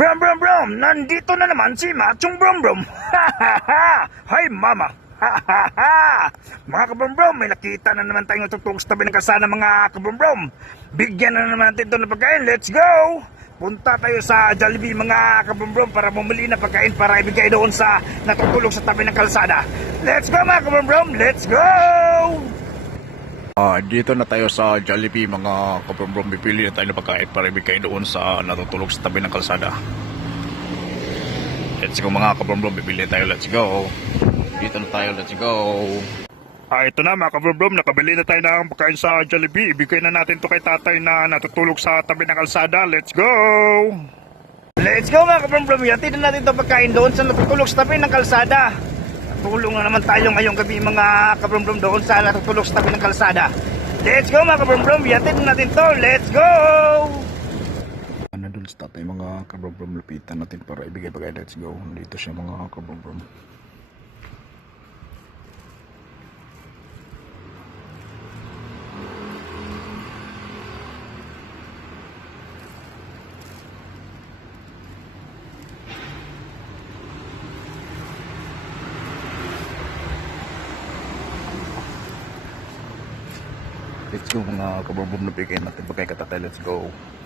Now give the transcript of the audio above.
Brum brum brum! Nandito na naman si Machong Brum Brum! Hi mama! mga kabrum may nakita na naman tayong tutulog sa tabi ng kasana mga kabrum Bigyan na naman natin ito ng pagkain, let's go! Punta tayo sa Jollibee mga kabrum para bumili na pagkain para ibigay doon sa natutulog sa tabi ng kalsada. Let's go mga kabrum let's go! Ah, dito na tayo sa Jollibee mga kabrombrom. Bibili na tayo ng pagkain para ibigay doon sa natutulog sa tabi ng kalsada. Let's go mga kabrombrom. Bibili tayo. Let's go. Dito na tayo. Let's go. Ah, ito na mga kabrum nakabili na tayo ng pagkain sa Jollibee. Ibigay na natin to kay tatay na natutulog sa tabi ng kalsada. Let's go! Let's go mga kabrum Yatid na natin to pagkain doon sa natutulog sa tabi ng kalsada. Tulong na naman tayo ngayong gabi mga kabrum doon sa natutulog sa tabi ng kalsada. Let's go mga kabrum Yatid na natin to. Let's go! Nandun sa tatay mga kabrombrom. Lupitan natin para ibigay pagkain. Let's go. Dito siya mga kabrombrom. Let's go mga kabrombrom. Lupikan natin pagkain katatay. Let's go.